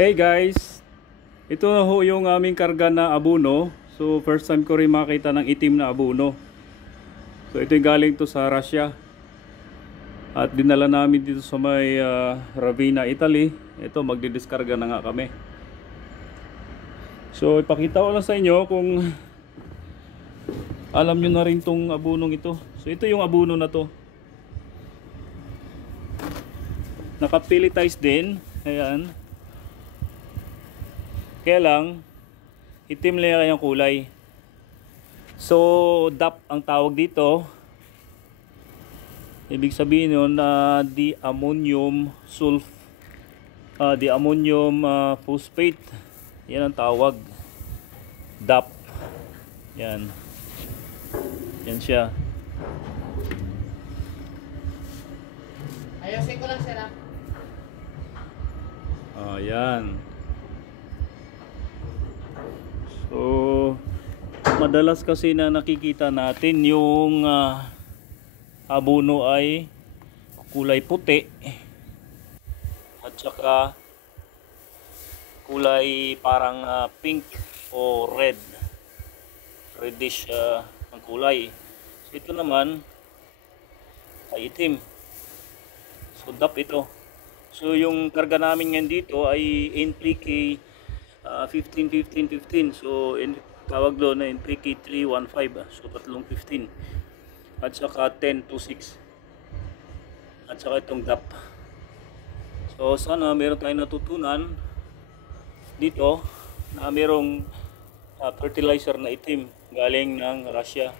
Hey guys, ito na ho yung aming karga na abono. So first time ko rin makita ng itim na abono. So ito yung galing to sa Russia. At dinala namin dito sa may Ravenna, Italy. Ito magdidiskarga na nga kami. So ipakita ko lang sa inyo kung alam nyo na rin tong abonong ito. So ito yung abono na to. Naka-pelletized din. Ayan. Kaya lang, itim lang yung kulay. So, DAP ang tawag dito. Ibig sabihin yun na diammonium phosphate. Yan ang tawag. DAP. Yan. Yan siya. Ayusin ko lang sila. Ayan. So, madalas kasi na nakikita natin yung abono ay kulay puti at saka kulay parang pink o red, reddish ang kulay. So ito naman ay itim. So DAP ito. So yung karga namin ngayon dito ay NPK 15-15-15. So tawag doon na NPK 315. So tatlong 15. At saka 10-6. At saka itong DAP. So sana meron tayong natutunan dito na merong fertilizer na itim galing ng Russia.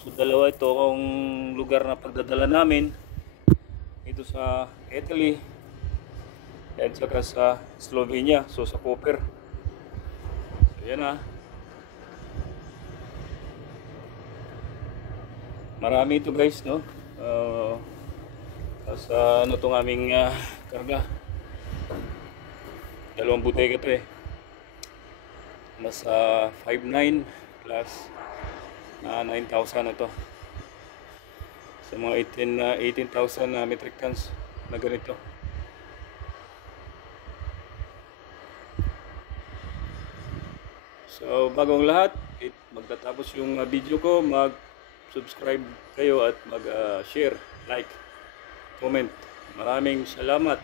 So dalawa ito ang lugar na pagdadala namin dito sa Italy at saka sa Slovenia. So sa Cooper. So yan na. Marami ito guys, no? Sa ano itong aming karga. Dalawang butega ito eh. Nasa 5.9 plus na 9,000 na ito. Sa mga 18,000 metric tons na ganito. So bagong lahat, magtatapos yung video ko, mag-subscribe kayo at mag-share, like, comment. Maraming salamat.